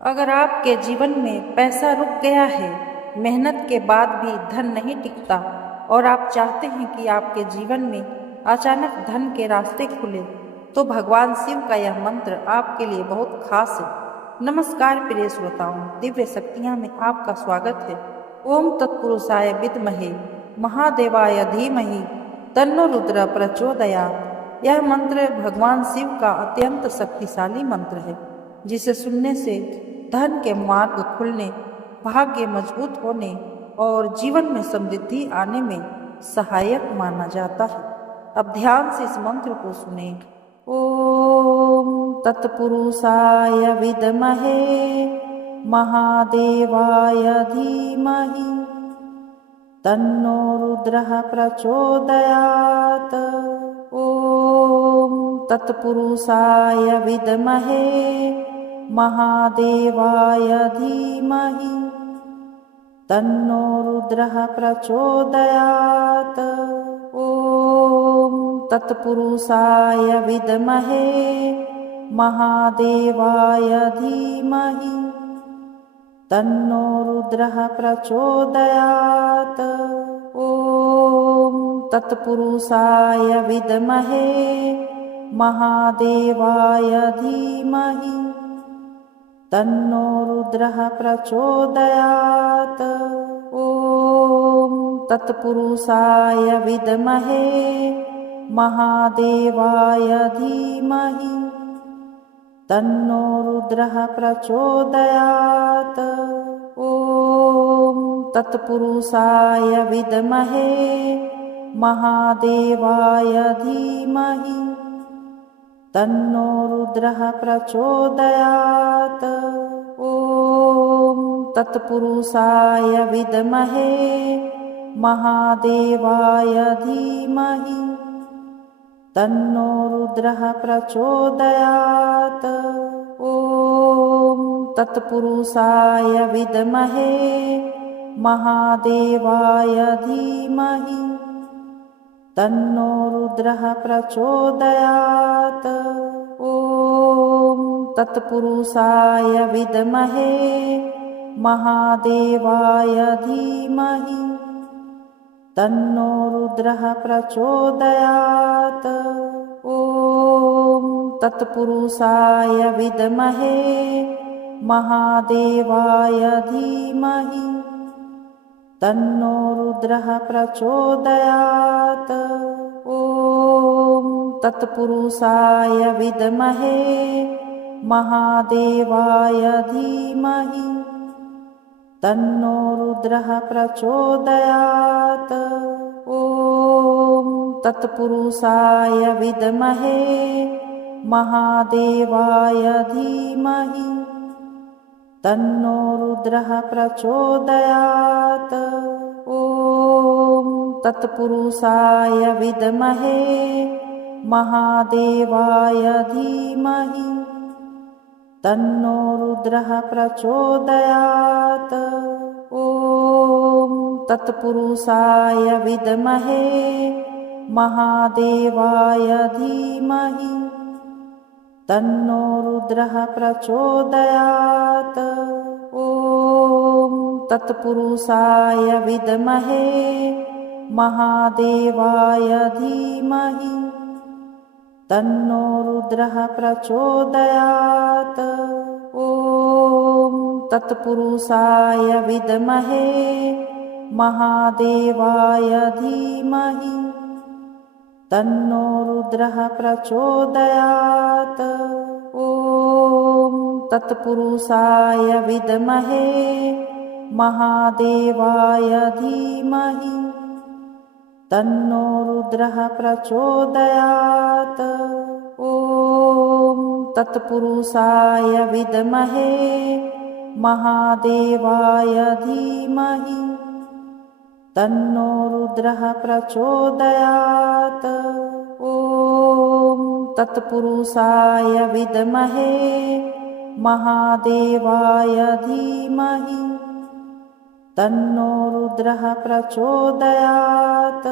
अगर आपके जीवन में पैसा रुक गया है, मेहनत के बाद भी धन नहीं टिकता और आप चाहते हैं कि आपके जीवन में अचानक धन के रास्ते खुले, तो भगवान शिव का यह मंत्र आपके लिए बहुत खास है। नमस्कार प्रिय श्रोताओं, दिव्य शक्तियाँ में आपका स्वागत है। ओम तत्पुरुषाय विद्महे महादेवाय धीमहि तन्नो रुद्र प्रचोदयात्। यह मंत्र भगवान शिव का अत्यंत शक्तिशाली मंत्र है, जिसे सुनने से धन के मार्ग खुलने, भाग्य मजबूत होने और जीवन में समृद्धि आने में सहायक माना जाता है। अब ध्यान से इस मंत्र को सुने। ओम तत्पुरुषाय विद्महे महादेवाय धीमहि तन्नो रुद्रः प्रचोदयात्। ओम तत्पुरुषाय विद्महे महादेवाय धीमहि तन्नो रुद्रः प्रचोदयात्। ओम तत्पुरुषाय विद्महे महादेवाय धीमहि तन्नो रुद्रः प्रचोदयात्। ओम तत्पुरुषाय विद्महे महादेवाय धीमहि तन्नो रुद्रः प्रचोदयात्। ओम तत्पुरुषाय विद्महे महादेवाय धीमहि तन्नो रुद्रः प्रचोदयात्। ओम तत्पुरुषाय विद्महे महादेवाय धीमहि तन्नो रुद्रः प्रचोदयात्। ओम तत्पुरुषाय विद्महे महादेवाय धीमहि तन्नो रुद्रः प्रचोदयात्। ओम तत्पुरुषाय विद्महे महादेवाय धीमहि तन्नो रुद्रः प्रचोदयात्। ओम तत्पुरुषाय विद्महे महादेवाय धीमहि तन्नो रुद्रः प्रचोदयात्। ओम तत्पुरुषाय विद्महे महादेवाय धीमहि तन्नो रुद्रः प्रचोदयात्। ओम तत्पुरुषाय विद्महे महादेवाय धीमहि तन्नो रुद्रः प्रचोदयात्। ओम तत्पुरुषाय विद्महे महादेवाय धीमहि तन्नो रुद्रः प्रचोदयात्। ओम तत्पुरुषाय विद्महे महादेवाय धीमहि तन्नो रुद्रः प्रचोदयात्। ओम तत्पुरुषाय विद्महे महादेवाय धीमहि तन्नो रुद्रः प्रचोदयात्। ओम तत्पुरुषाय विद्महे महादेवाय धीमहि तन्नो रुद्रः प्रचोदयात्। ओम तत्पुरुषाय विद्महे महादेवाय धीमहि तन्नो रुद्रः प्रचोदयात्। ओम तत्पुरुषाय विद्महे महादेवाय धीमहि तन्नो रुद्रः प्रचोदयात्। ओम तत्पुरुषाय विद्महे महादेवाय धीमहि तन्नो रुद्रः प्रचोदयात्। ओम तत्पुरुषाय विद्महे महादेवाय धीमहि तन्नो रुद्रः प्रचोदयात्।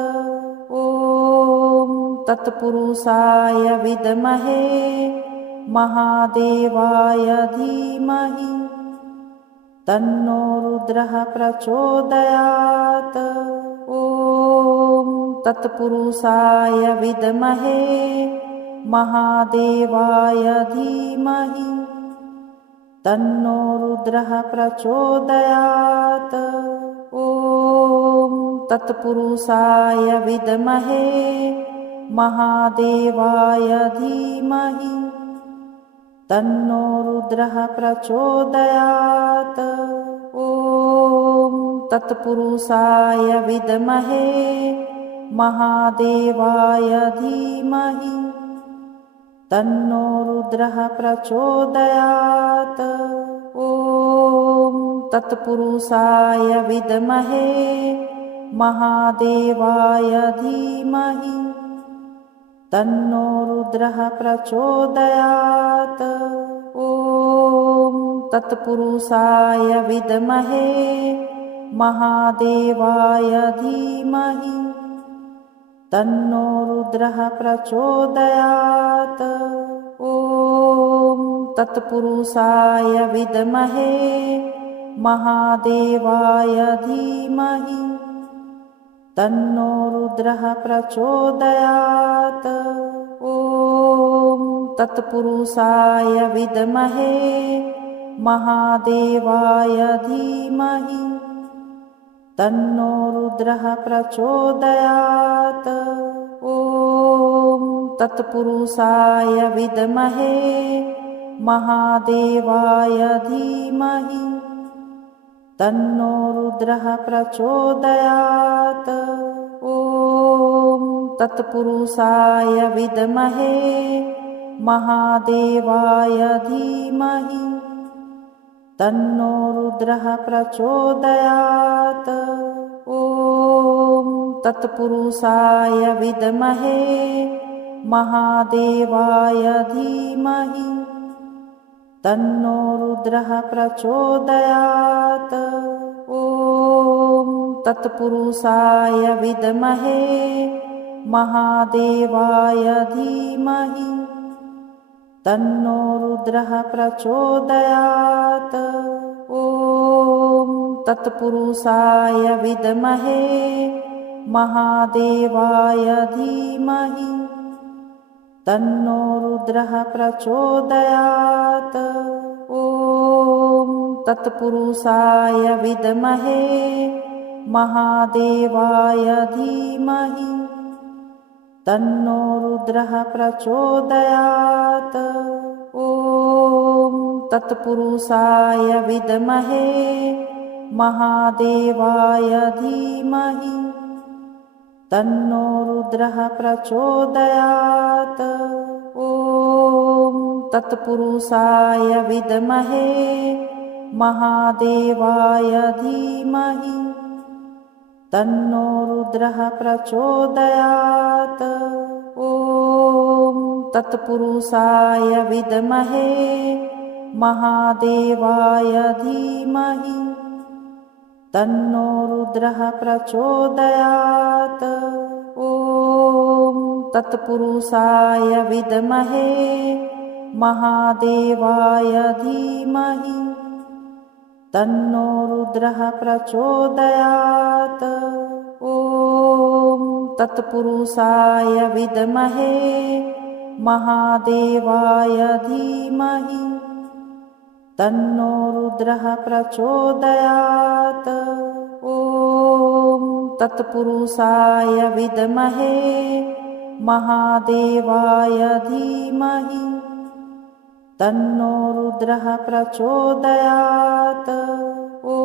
ओम तत्पुरुषाय विद्महे महादेवाय धीमहि तन्नो रुद्रः प्रचोदयात्। ॐ तत्पुरुषाय विद्महे महादेवाय धीमहि तन्नो रुद्रः प्रचोदयात्। ॐ तत्पुरुषाय विद्महे महादेवाय धीमहि तन्नो रुद्रः प्रचोदयात्। ॐ तत्पुरुषाय विद्महे महादेवाय धीमहि तन्नो रुद्रः प्रचोदयात्। ॐ तत्पुरुषाय विद्महे महादेवाय धीमहि तन्नो रुद्रः प्रचोदयात्। ॐ तत्पुरुषाय विद्महे महादेवाय धीमहि तन्नो रुद्रः प्रचोदयात्। ॐ तत्पुरुषाय विद्महे महादेवाय धीमहि तन्नो रुद्रः प्रचोदयात्। ॐ तत्पुरुषाय विद्महे महादेवाय धीमहि तन्नो रुद्रः प्रचोदयात्। ॐ तत्पुरुषाय विद्महे महादेवाय धीमहि तन्नो रुद्रः प्रचोदयात्। ॐ तत्पुरुषाय विद्महे महादेवाय धीमहि तन्नो रुद्रः प्रचोदयात्। ॐ तत्पुरुषाय विद्महे महादेवाय धीमहि तन्नो रुद्रः प्रचोदयात्। ॐ तत्पुरुषाय विद्महे महादेवाय धीमहि तन्नो रुद्रः प्रचोदयात्। ॐ तत्पुरुषाय विद्महे महादेवाय धीमहि तन्नो रुद्रः प्रचोदयात्। ॐ तत्पुरुषाय विद्महे महादेवाय धीमहि तन्नो रुद्रः प्रचोदयात्। ॐ तत्पुरुषाय विद्महे महादेवाय धीमहि तन्नो रुद्रः प्रचोदयात्। ॐ तत्पुरुषाय विद्महे महादेवाय धीमहि तन्नो रुद्रः प्रचोदयात्। ॐ तत्पुरुषाय विद्महे महादेवाय धीमहि तन्नो रुद्रः प्रचोदयात्। ॐ तत्पुरुषाय विद्महे महादेवाय धीमहि तन्नो रुद्रः प्रचोदयात्। ॐ तत्पुरुषाय विद्महे महादेवाय धीमहि तन्नो रुद्रः प्रचोदयात्। ॐ तत्पुरुषाय विद्महे महादेवाय धीमहि तन्नो रुद्रः प्रचोदयात्। ॐ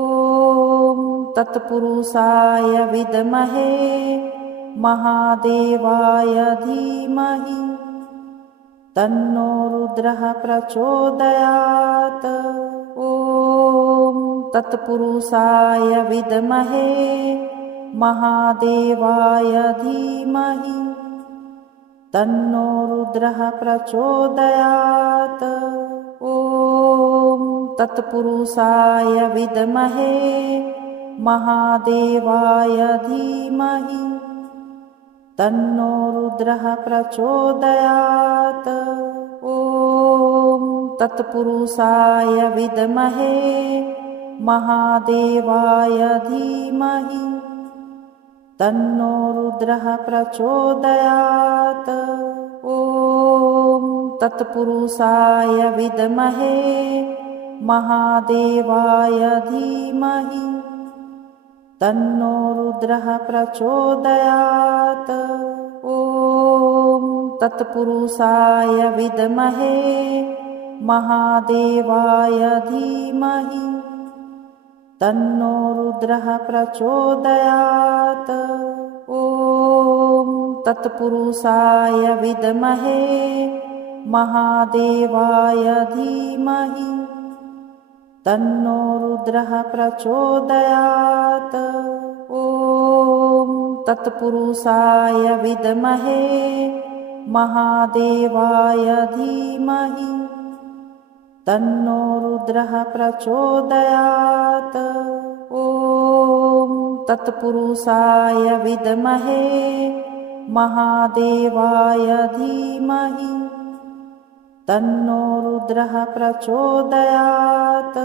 तत्पुरुषाय विद्महे महादेवाय धीमहि तन्नो रुद्रः प्रचोदयात्। ॐ तत्पुरुषाय विद्महे महादेवाय धीमहि तन्नो रुद्रः प्रचोदयात्। ॐ तत्पुरुषाय विद्महे महादेवाय धीमहि तन्नो रुद्रः प्रचोदयात्। ॐ तत्पुरुषाय विद्महे महादेवाय धीमहि तन्नो रुद्रः प्रचोदयात्। ॐ तत्पुरुषाय विद्महे महादेवाय धीमहि तन्नो रुद्रः प्रचोदयात्। ॐ तत्पुरुषाय विद्महे महादेवाय धीमहि तन्नो रुद्रः प्रचोदयात्। ॐ तत्पुरुषाय विद्महे महादेवाय धीमहि तन्नो रुद्रः प्रचोदयात्। ॐ तत्पुरुषाय विद्महे महादेवाय धीमहि तन्नो रुद्रः प्रचोदयात्। ॐ तत्पुरुषाय विद्महे महादेवाय धीमहि तन्नो रुद्रः प्रचोदयात्।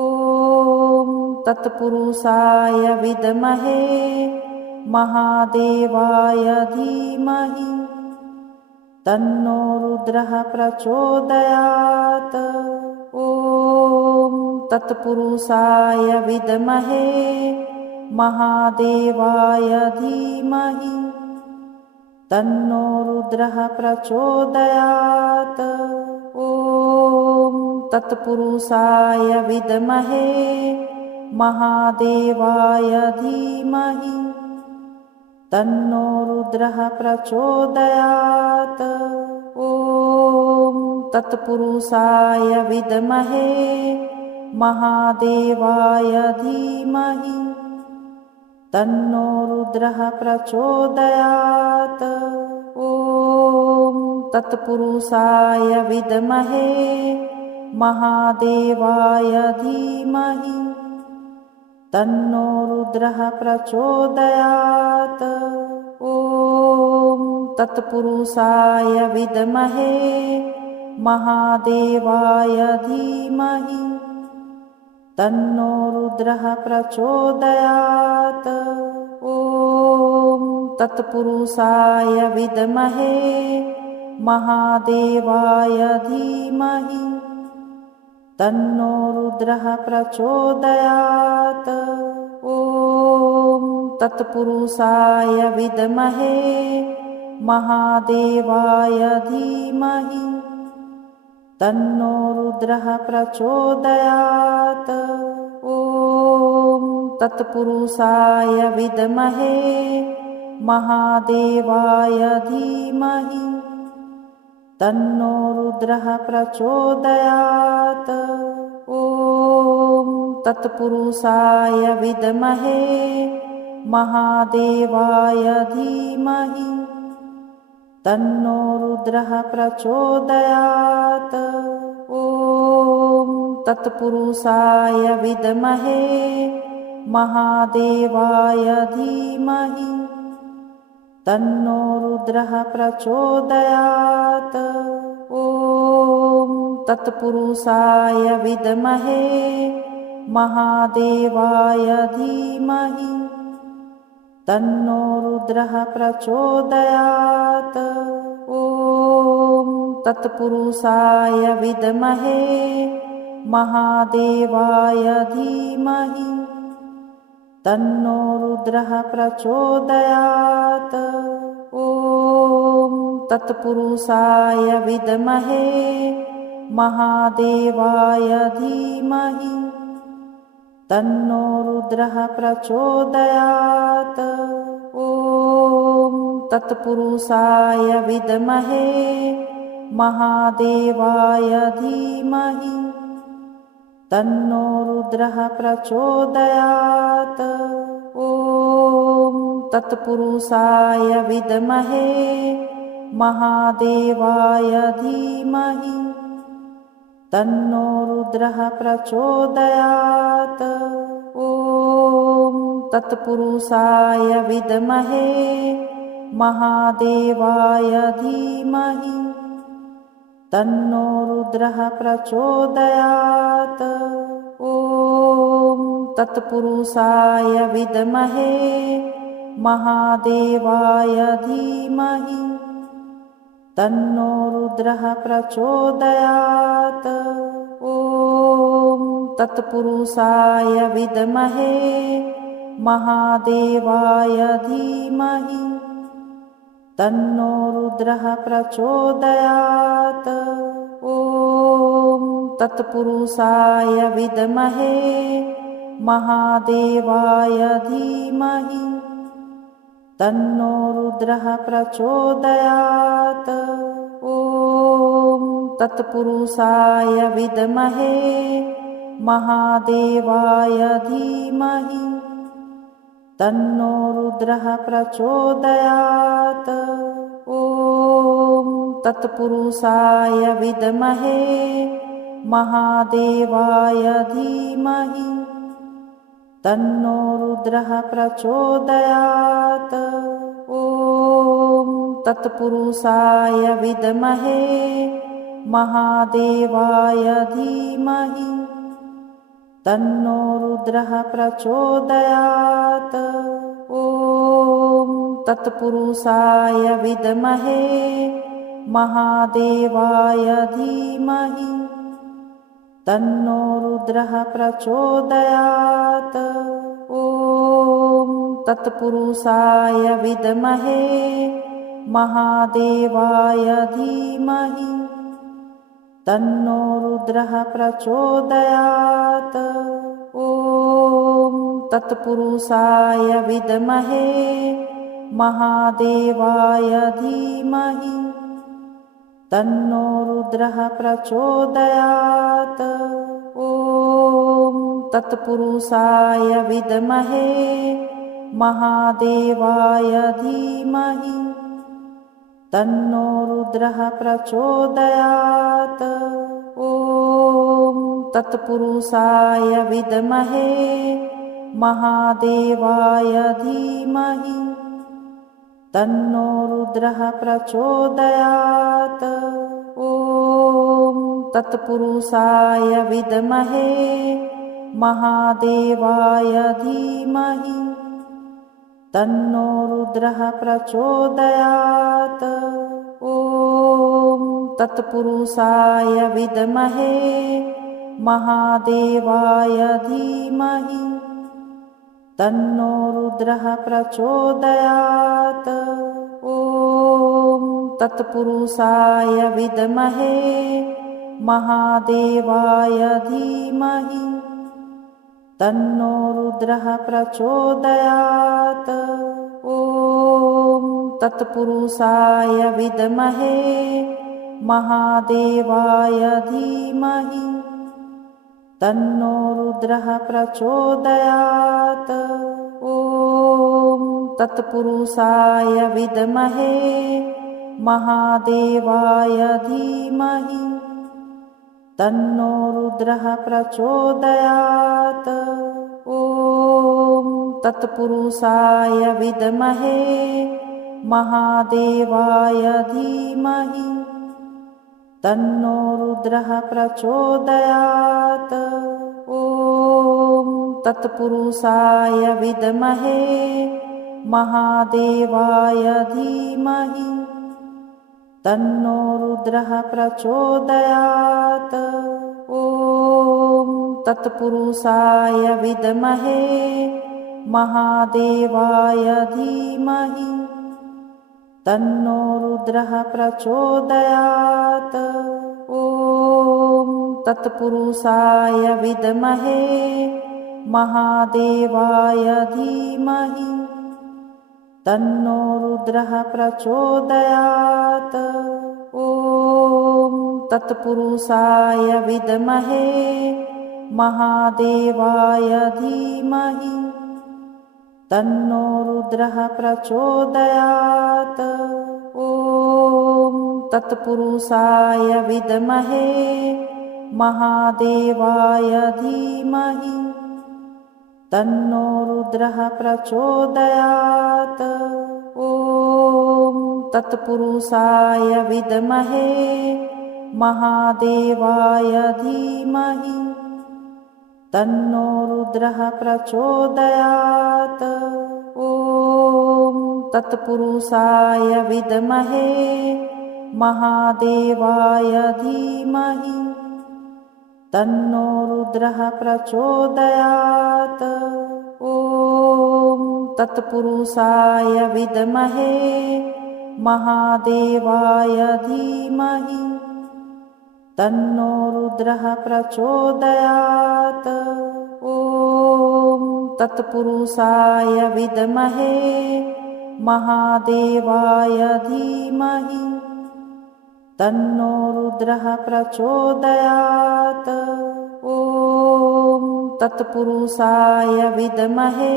ॐ तत्पुरुषाय विद्महे महादेवाय धीमहि तन्नो रुद्रः प्रचोदयात्। ॐ तत्पुरुषाय विद्महे महादेवाय धीमहि तन्नो रुद्रः प्रचोदयात्। ॐ तत्पुरुषाय विद्महे महादेवाय धीमहि तन्नो रुद्रः प्रचोदयात्। ॐ तत्पुरुषाय विद्महे महादेवाय धीमहि तन्नो रुद्रः प्रचोदयात्। ॐ तत्पुरुषाय विद्महे महादेवाय धीमहि तन्नो रुद्रः प्रचोदयात्। ॐ तत्पुरुषाय विद्महे महादेवाय धीमहि तन्नो रुद्रः प्रचोदयात्। ॐ तत्पुरुषाय विद्महे महादेवाय धीमहि तन्नो रुद्रः प्रचोदयात्। ॐ तत्पुरुषाय विद्महे महादेवाय धीमहि तन्नो रुद्रः प्रचोदयात्। ॐ तत्पुरुषाय विद्महे महादेवाय धीमहि तन्नो रुद्रः प्रचोदयात्। ॐ तत्पुरुषाय विद्महे महादेवाय धीमहि तन्नो रुद्रः प्रचोदयात्। ॐ तत्पुरुषाय विद्महे महादेवाय धीमहि तन्नो रुद्रः प्रचोदयात्। ॐ तत्पुरुषाय विद्महे महादेवाय धीमहि तन्नो रुद्रः प्रचोदयात्। ॐ तत्पुरुषाय विद्महे महादेवाय धीमहि तन्नो रुद्रः प्रचोदयात्। ॐ तत्पुरुषाय विद्महे महादेवाय धीमहि तन्नो रुद्रः प्रचोदयात्। ॐ तत्पुरुषाय विद्महे महादेवाय धीमहि तन्नो रुद्रः प्रचोदयात्। ॐ तत्पुरुषाय विद्महे महादेवाय धीमहि तन्नो रुद्रः प्रचोदयात्। ॐ तत्पुरुषाय विद्महे महादेवाय धीमहि तन्नो रुद्रः प्रचोदयात्। ॐ तत्पुरुषाय विद्महे महादेवाय धीमहि तन्नो रुद्रः प्रचोदयात्। ॐ तत्पुरुषाय विद्महे महादेवाय धीमहि तन्नो रुद्रः प्रचोदयात्। ॐ तत्पुरुषाय विद्महे महादेवाय धीमहि तन्नो रुद्रः प्रचोदयात्। ॐ तत्पुरुषाय विद्महे महादेवाय धीमहि तन्नो रुद्रः प्रचोदयात्। ॐ तत्पुरुषाय विद्महे महादेवाय धीमहि तन्नो रुद्रः प्रचोदयात्। ॐ तत्पुरुषाय विद्महे महादेवाय धीमहि तन्नो रुद्रः प्रचोदयात्। ॐ तत्पुरुषाय विद्महे महादेवाय धीमहि तन्नो रुद्रः प्रचोदयात्। ॐ तत्पुरुषाय विद्महे महादेवाय धीमहि तन्नो रुद्रः प्रचोदयात्। ॐ तत्पुरुषाय विद्महे महादेवाय धीमहि तन्नो रुद्रः प्रचोदयात्। ॐ तत्पुरुषाय विद्महे महादेवाय धीमहि तन्नो रुद्रः प्रचोदयात्। ॐ तत्पुरुषाय विद्महे महादेवाय धीमहि तन्नो रुद्रः प्रचोदयात्। ॐ तत्पुरुषाय विद्महे महादेवाय धीमहि तन्नो रुद्रः प्रचोदयात्। ॐ तत्पुरुषाय विद्महे महादेवाय धीमहि तन्नो रुद्रः प्रचोदयात्। ॐ तत्पुरुषाय विद्महे महादेवाय धीमहि तन्नो रुद्रः प्रचोदयात्। ॐ तत्पुरुषाय विद्महे महादेवाय धीमहि तन्नो रुद्रः प्रचोदयात्। ॐ तत्पुरुषाय विद्महे महादेवाय धीमहि तन्नो रुद्रः प्रचोदयात्। ॐ तत्पुरुषाय विद्महे महादेवाय धीमहि तन्नो रुद्रः प्रचोदयात्। ॐ तत्पुरुषाय विद्महे महादेवाय धीमहि तन्नो रुद्रः प्रचोदयात्। ॐ तत्पुरुषाय विद्महे महादेवाय धीमहि तन्नो रुद्रः प्रचोदयात्। ॐ तत्पुरुषाय विद्महे महादेवाय धीमहि तन्नो रुद्रः प्रचोदयात्। ॐ तत्पुरुषाय विद्महे महादेवाय धीमहि तन्नो रुद्रः प्रचोदयात्। ॐ तत्पुरुषाय विद्महे महादेवाय धीमहि तन्नो रुद्रः प्रचोदयात्। ॐ तत्पुरुषाय विद्महे महादेवाय धीमहि तन्नो रुद्रः प्रचोदयात्। ॐ तत्पुरुषाय विद्महे महादेवाय धीमहि तन्नो रुद्रः प्रचोदयात्। ॐ तत्पुरुषाय विद्महे महादेवाय धीमहि तन्नो रुद्रः प्रचोदयात्। ॐ तत्पुरुषाय विद्महे महादेवाय धीमहि तन्नो रुद्रः प्रचोदयात्। ॐ तत्पुरुषाय विद्महे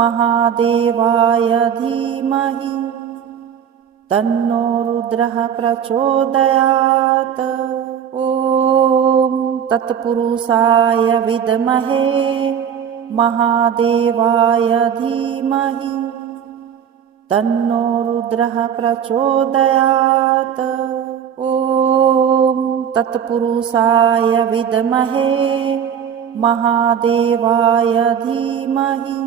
महादेवाय धीमहि तन्नो रुद्रः प्रचोदयात्। ॐ तत्पुरुषाय विद्महे महादेवाय धीमहि तन्नो रुद्रः प्रचोदयात्। ॐ तत्पुरुषाय विद्महे महादेवाय धीमहि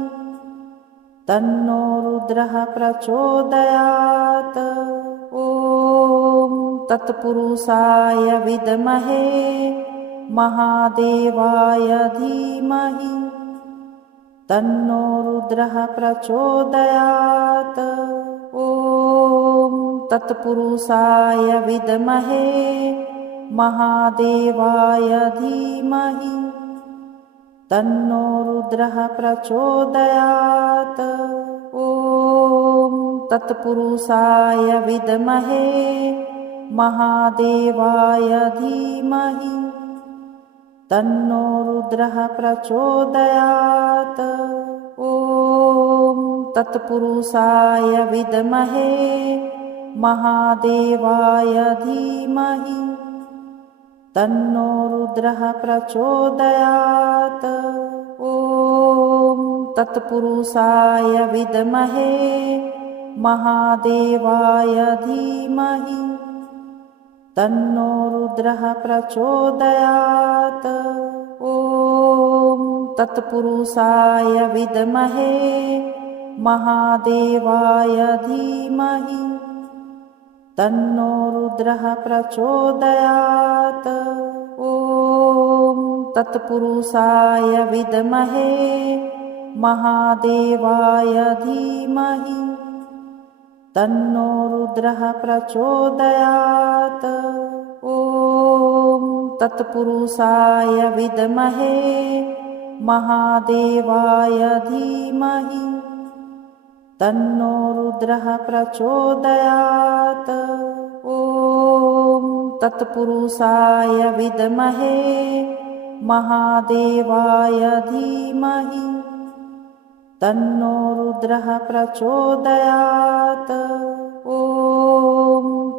तन्नो रुद्रः प्रचोदयात्। ॐ तत्पुरुषाय विद्महे महादेवाय धीमहि तन्नो रुद्रः प्रचोदयात्। ॐ तत्पुरुषाय विद्महे महादेवाय धीमहि तन्नो रुद्रः प्रचोदयात्। ॐ तत्पुरुषाय विद्महे महादेवाय धीमहि तन्नो रुद्रः प्रचोदयात्। ॐ तत्पुरुषाय विद्महे महादेवाय धीमहि तन्नो रुद्रः प्रचोदयात्। ॐ तत्पुरुषाय विद्महे महादेवाय धीमहि तन्नो रुद्रः प्रचोदयात्। ॐ तत्पुरुषाय विद्महे महादेवाय धीमहि तन्नो रुद्रः प्रचोदयात्। ॐ तत्पुरुषाय विद्महे महादेवाय धीमहि तन्नो रुद्रः प्रचोदयात्। ॐ तत्पुरुषाय विद्महे महादेवाय धीमहि तन्नो रुद्रः प्रचोदयात्। ॐ तत्पुरुषाय विद्महे महादेवाय धीमहि तन्नो रुद्रः प्रचोदयात्। ॐ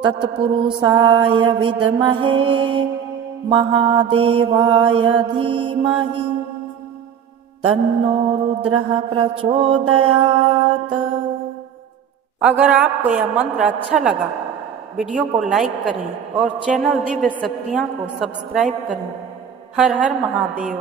तत्पुरुषाय विद्महे महादेवाय धीमहि तन्नो रुद्रः प्रचोदयात्। अगर आपको यह मंत्र अच्छा लगा, वीडियो को लाइक करें और चैनल दिव्य शक्तियाँ को सब्सक्राइब करें। हर हर महादेव।